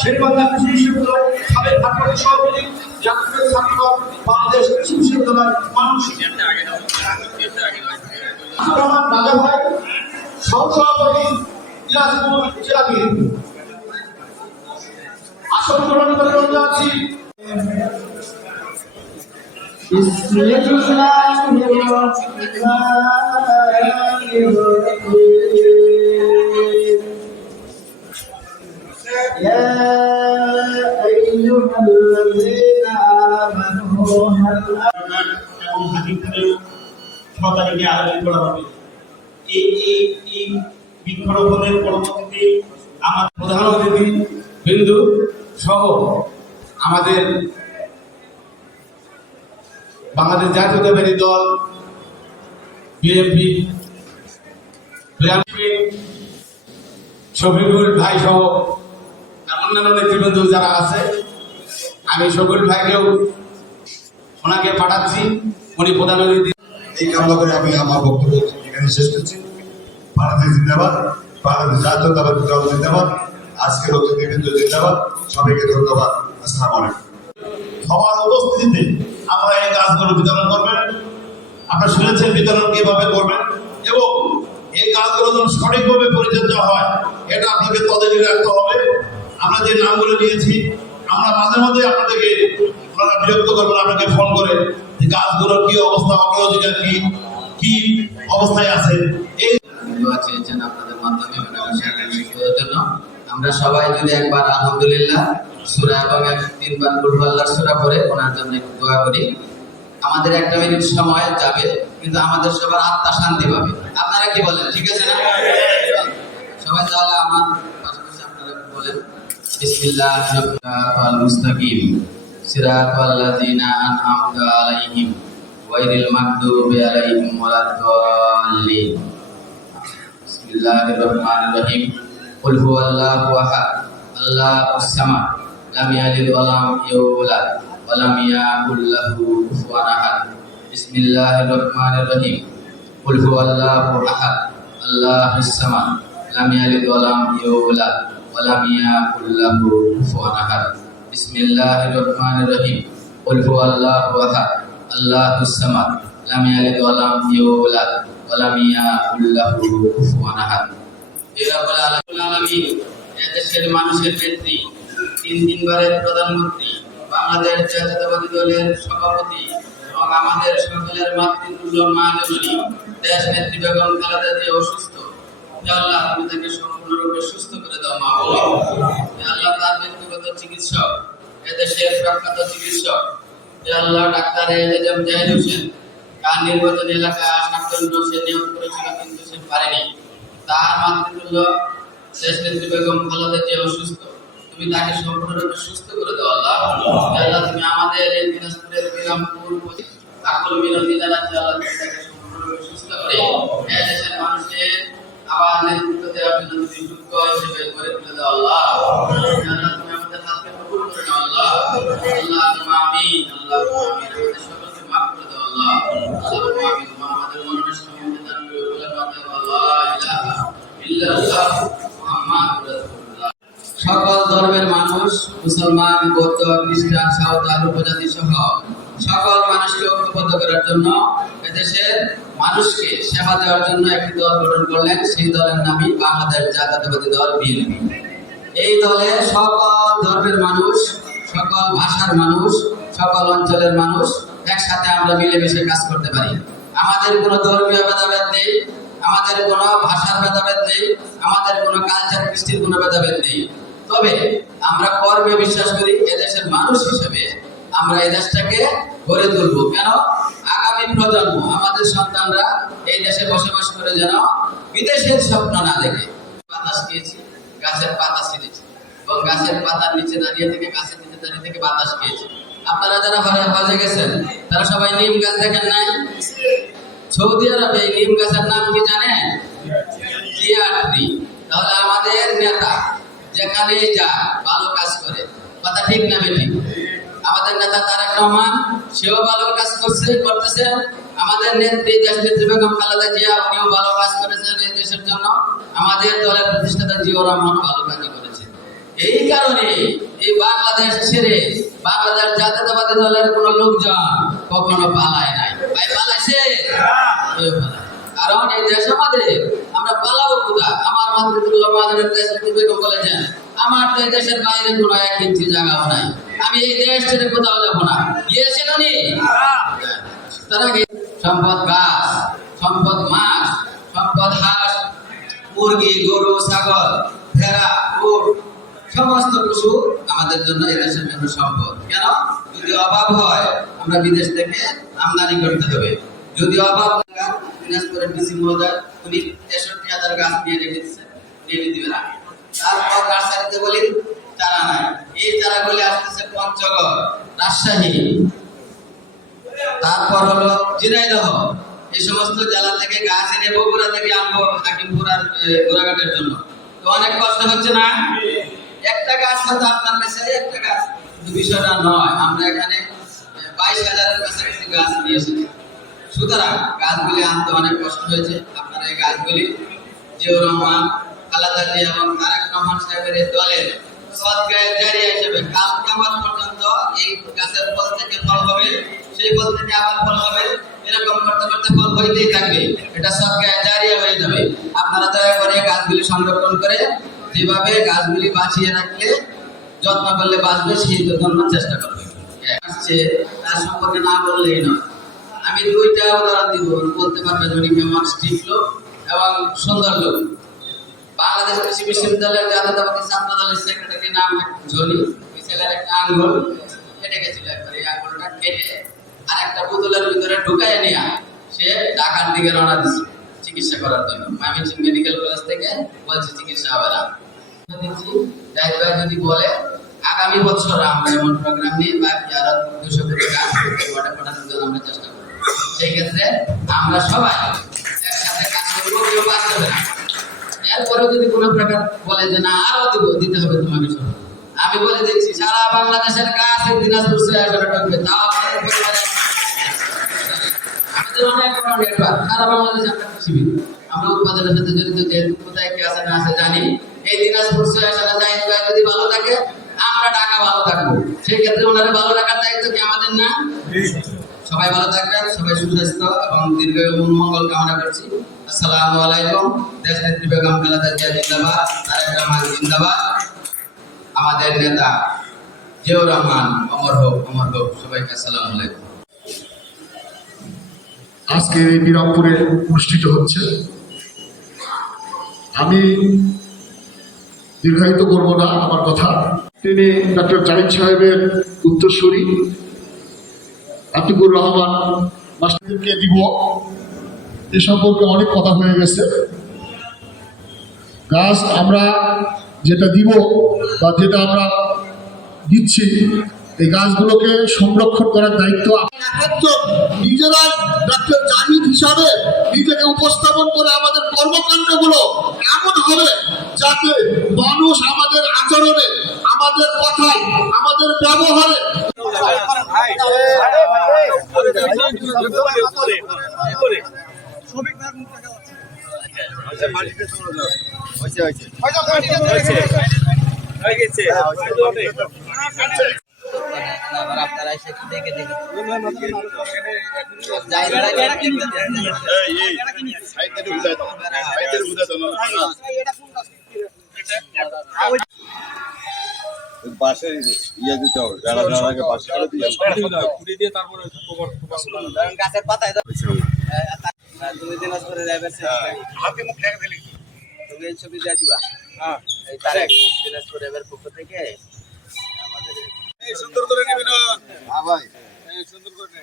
শেরবাংলা কৃষি বিশ্ববিদ্যালয় সাবেক ভারপ্রাপ্ত সভাপতি জাতীয় ছাত্র বাংলাদেশ কৃষি বিশ্ববিদ্যালয় মানুষ রাজা ভাই সহসভাপতি দিনাজপুর জেলা বিএনপি আসন গ্রহণ করে রোজা আছি। বৃক্ষরোপণের পরবর্তীতে আমার প্রধান অতিথি বিন্দু সহ আমাদের বাংলাদেশ জাতীয়তাবাদী দল বিএনপি শফিকুল ভাই সহ অন্যান্য নেতৃবৃন্দ যারা আছে, আমি শফিকুল ভাইকেও ওনাকে পাঠাচ্ছি, উনি প্রধান অতিথি। এই কামনা করে আমি আমার বক্তব্য এখানে শেষ করছি। বাংলাদেশ জিন্দাবাদ, বাংলাদেশ জাতীয়তাবাদী দল জিন্দাবাদ, আজকের অতিথিবৃন্দ জিন্দাবাদ, সবাইকে ধন্যবাদ। আসসালামু আলাইকুম। সবার উপস্থিতিতে আমরা এই কাজগুলো বিতরণ করবেন। আপনারা শুনেছেন বিতরণ কিভাবে করবেন এবং এই কাজগুলো যেন সঠিকভাবে পরিচর্যা হয় এটা আপনাকে তদারকি রাখতে হবে। আমরা যে নামগুলো নিয়েছি আমরা মাঝে মাঝে আপনাদেরকে আপনারা বিরক্ত করবেন, আপনাকে ফোন করে যে কাজগুলোর কি অবস্থা, অগ্রগতিটা কি অবস্থায় আছে। এই চেয়েছেন আপনাদের মাধ্যমে জন্য আমরা সবাই যদি একবার আলহামদুলিল্লাহ সূরা এবং 3বার কুল আল্লাহর সূরা পড়ে ওনার জন্য একটু দোয়া করি। আমাদের 1 মিনিট সময় যাবে, কিন্তু আমাদের সবার আত্মা শান্তি পাবে। আপনারা কি বলেন? ঠিক আছে না? সবাই তাহলে আমার পাশাপাশি আপনারা বলেন বিসমিল্লাহির মুস্তাকিম সিরাতাল্লাযিনা আন'আমতা আলাইহিম গায়রিল মাগদুবি আলাইহিম ওয়ালাদ-দাল্লিন। বিসমিল্লাহির রহমানির রহিম। কুল হুয়াল্লাহু আহাদ আল্লাহুস সামাদ লাম ইয়ালিদ ওয়া লাম ইউলাদ ওয়া লাম ইয়াকুল লাহু কুফুয়ান আহাদ। বিসমিল্লাহির রহমানির রহিম। কুল হুয়াল্লাহু আহাদ আল্লাহুস সামাদ লাম ইয়ালিদ ওয়া লাম ইউলাদ ওয়া লাম ইয়াকুল লাহু কুফুয়ান আহাদ। বিসমিল্লাহির রহমানির রহিম। কুল হুয়াল্লাহু আহাদ আল্লাহুস সামাদ লাম ইয়ালিদ ওয়া লাম ইউলাদ ওয়া লাম ইয়াকুল লাহু কুফুয়ান আহাদ। দেশের মানুষের নেত্রী, 3 প্রধানমন্ত্রী, বাংলাদেশ জাতীয়তাবাদী দলের সভাপতি এবং আমাদের সকলের মাতৃতুল্য মা জননী দেশ নেত্রী বেগম খালেদা জিয়া অসুস্থ। আল্লাহ তুমি তাকে সম্পূর্ণরূপে সুস্থ করে দাও মা। আল্লাহ তার ব্যক্তিগত চিকিৎসক, এদেশের প্রখ্যাত চিকিৎসক আল্লাহ ডাক্তার এজেম জাহিদ হোসেন, তার নির্বাচন এলাকা আসার জন্য সে নিয়োগ করেছিল কিন্তু সে পারেনি। তার মাতৃতুল্য দেশ নেত্রী বেগম খালেদা জিয়া অসুস্থ, তুমি তাকে সম্পূর্ণরূপে সুস্থ করে দাও আল্লাহ। আল্লাহ তুমি আমাদের এই দিনাজপুরের বিরামপুর আকল বিরোধী জানাচ্ছি আল্লাহ তুমি তাকে সম্পূর্ণরূপে সুস্থ করে এই দেশের মানুষের আবার নেতৃত্ব দেওয়ার জন্য তুমি যোগ্য হিসেবে করে তুলে দাও আল্লাহ। আল্লাহ তুমি আমাদের হাতকে কবুল করে নাও আল্লাহ। আল্লাহ তুমি আমিন, আল্লাহ তুমি আমিন, আমাদের সকলকে মাফ করে দাও আল্লাহ। আল্লাহ তুমি আমিন, আমাদের মনের সম্বন্ধে জানবে বলে মাতে আল্লাহ ইলাহা ইল্লাল্লাহ মুহাম্মাদুর রাসূলুল্লাহ। সকল ধর্মের মানুষ, মুসলমান, বৌদ্ধ, খ্রিস্টান, সাঁওতাল উপজাতি সহ সকল মানুষকে ঐক্যবদ্ধ করার জন্য এদেশের মানুষকে সেবা দেওয়ার জন্য একটি দল গঠন করলেন। সেই দলের নামই বাংলাদেশ জাতীয়তাবাদী দল বিএনপি। এই দলে সকল ধর্মের মানুষ, সকল ভাষার মানুষ, সকল অঞ্চলের মানুষ একসাথে আমরা মিলেমিশে কাজ করতে পারি। আমাদের কোনো ধর্মীয় ভেদাভেদ নেই, আমাদের কোনো ভাষার ভেদাভেদ নেই, আমাদের কোনো কালচার কৃষ্টির কোনো ভেদাভেদ নেই। তবে আমরা কর্মে বিশ্বাস করি। এদেশের মানুষ হিসেবে আমরা এই দেশটাকে গড়ে তুলব। কেন? আগামী প্রজন্ম, আমাদের সন্তানরা এই দেশে বসবাস করে যেন বিদেশের স্বপ্ন না দেখে। বাতাস খেয়েছি, গাছের পাতা ছিঁড়েছি এবং গাছের পাতার নিচে দাঁড়িয়ে থেকে গাছের নিচে দাঁড়িয়ে থেকে বাতাস খেয়েছি। আপনারা যারা হজে গেছেন তারা সবাই নিম গাছ দেখেন নাই? সৌদি আরবে এই নিম গাছের নাম কি জানেন? জিয়ার ট্রি। তাহলে আমাদের নেতা যেখানেই যা ভালো কাজ করে, কথা ঠিক না বেঠিক? আমাদের নেতা তারেক রহমান, সেও ভালো কাজ করতেছে। আমাদের নেত্রী দেশ নেত্রী বেগম খালেদা জিয়া, উনিও ভালো কাজ করেছেন এই দেশের জন্য। আমাদের দলের প্রতিষ্ঠাতা জিয়াউর রহমান ভালো কাজ করেছে। এই কারণে এই বাংলাদেশ ছেড়ে বাংলাদেশ জাতীয়তাবাদী দলের কোন লোকজন কখনো পালায় নাই। ভাই পালাইছে? কারণ এই দেশ আমাদের, আমরা পালাবো কোথা? আমার মাতৃতুল্য মাদারের দেশ বেগম বলেছেন, আমার তো এই দেশের বাইরে কোনো 1 ইঞ্চি জায়গাও নাই, আমি এই দেশ ছেড়ে কোথাও যাবো না। গিয়েছেন উনি? তার আগে সম্পদ গাছ, সম্পদ মাছ, সম্পদ হাঁস, মুরগি, গরু, ছাগল, ভেড়া, উট, সমস্ত পশু আমাদের জন্য এই দেশের জন্য সম্পদ। কেন? যদি অভাব হয় আমরা বিদেশ থেকে আমদানি করতে হবে। যদি অভাব দিনাজপুরের ডিসি মহোদয় উনি 63,000 গাছ নিয়ে রেখেছে, নিয়ে দিবে না। তারপর নার্সারিতে বলি চারা নাই, এই চারাগুলি আসতেছে পঞ্চগড়, রাজশাহী, তারপর হলো ঝিনাইদহ, এই সমস্ত জেলা থেকে গাছ এনে বগুড়া থেকে আনবো হাকিমপুর আর গোড়াঘাটের জন্য। তো অনেক কষ্ট হচ্ছে না? একটা গাছ হয়তো আপনার কাছে একটা গাছ, কিন্তু বিষয়টা নয়, আমরা এখানে 22,000-এর কাছাকাছি গাছ নিয়ে এসেছি। সুতরাং গাছগুলি আনতে অনেক কষ্ট হয়েছে। আপনারা এই গাছগুলি জিয়াউর রহমান, খালেদা জিয়া এবং তারেক রহমান সাহেবের এই দলের সদগায়ে জারিয়া হিসেবে কাল কিয়ামত পর্যন্ত এই গাছের ফল থেকে ফল হবে, সেই ফল থেকে আবার ফল হবে, এরকম করতে করতে ফল হইতেই থাকবে। এটা সদগায়ে জারিয়া হয়ে যাবে। আপনারা দয়া করে গাছগুলি সংরক্ষণ করে যেভাবে গাছগুলি বাঁচিয়ে রাখলে, যত্ন করলে বাঁচবে, সেই জন্য চেষ্টা করবে। আসছে তার সম্পর্কে না বললেই নয়। আমি 2টা উদাহরণ দিব, বলতে পারবেন উনি কেমন স্ট্রিক লোক এবং সুন্দর লোক। বাংলাদেশ কৃষি বিশ্ববিদ্যালয়ের জাতীয়তাবাদী ছাত্র দলের সেক্রেটারি নাম জনি, ওই ছেলের একটা আঙ্গুল কেটে গেছিল। একবার এই আঙ্গুলটা কেটে আর একটা বোতলের ভিতরে ঢুকায় নিয়ে সে ঢাকার দিকে রওনা দিচ্ছে চিকিৎসা করার জন্য। ময়মনসিংহ মেডিকেল কলেজ থেকে বলছে চিকিৎসা হবে না। যদি বলে আগামী বছর আমরা এমন প্রোগ্রাম নিয়ে বাকি আরো 200 কোটি গাছ পাঠানোর জন্য আমরা চেষ্টা করব। সেই ক্ষেত্রে আমরা সবাই একসাথে কাজ করবো, কেউ বাদ দেবে না। এরপরে যদি কোনো প্রকার বলে যে না আরো দিতে হবে তোমাকে সব, আমি বলে দিচ্ছি সারা বাংলাদেশের গাছ এই দিনাজপুর শহরে ঢুকবে। তাও আপনাদের পরিবারে আমাদের অনেক বড় নেটওয়ার্ক, সারা বাংলাদেশে আমরা কৃষিবিদ, আমরা উৎপাদনের সাথে জড়িত, যেহেতু কোথায় কি আছে না আছে জানি। এই দিনাজপুর শহরে যদি ভালো থাকে, আমরা ঢাকা ভালো থাকবো। সেই ক্ষেত্রে ওনারা ভালো রাখার দায়িত্ব কি আমাদের না? সবাই ভালো থাকবেন, সবাই সুস্বাস্থ্য এবং দীর্ঘ মঙ্গল কামনা করছি। আসসালামু আলাইকুম। দেশ নেত্রী বেগম খালেদা জিয়া জিন্দাবাদ, তারেক রহমান জিন্দাবাদ, আমাদের নেতা জিয়াউর রহমান অমর হোক, অমর হোক। সবাইকে আসসালামু আলাইকুম। আজকে এই বিরামপুরে অনুষ্ঠিত হচ্ছে। আমি দীর্ঘায়িত করব না আমার কথা। তিনি ডক্টর জাহিদ সাহেবের উত্তরসূরি আতিকুর রহমান মাস্টারকে দিব। এ সম্পর্কে অনেক কথা হয়ে গেছে। গাছ আমরা যেটা দিব বা যেটা আমরা দিচ্ছি, এই গাছগুলোকে সংরক্ষণ করার দায়িত্ব নিজেরা ডক্টর জাহিদ হিসাবে নিজেকে উপস্থাপন করে আমাদের কর্মকাণ্ডগুলো এমন হবে যাতে মানুষ আমাদের আচরণে, আমাদের কথায়, আমাদের ব্যবহারে আপনারা এসে দেখে দেখে বাসে ইয়ে দিতে হবে, বেড়া দেওয়ার আগে বাসে দিয়ে তারপরে গাছের পাতায় তুমি দিনাজপুরে যাবে, হাতে মুখ ঢেকে দিলি তুমি এই ছবি দিয়ে দিবা। এই তারেক দিনাজপুর এবার পক্ষ থেকে আমাদের সুন্দর করে নিবি না। হ্যাঁ ভাই, সুন্দর করে নে।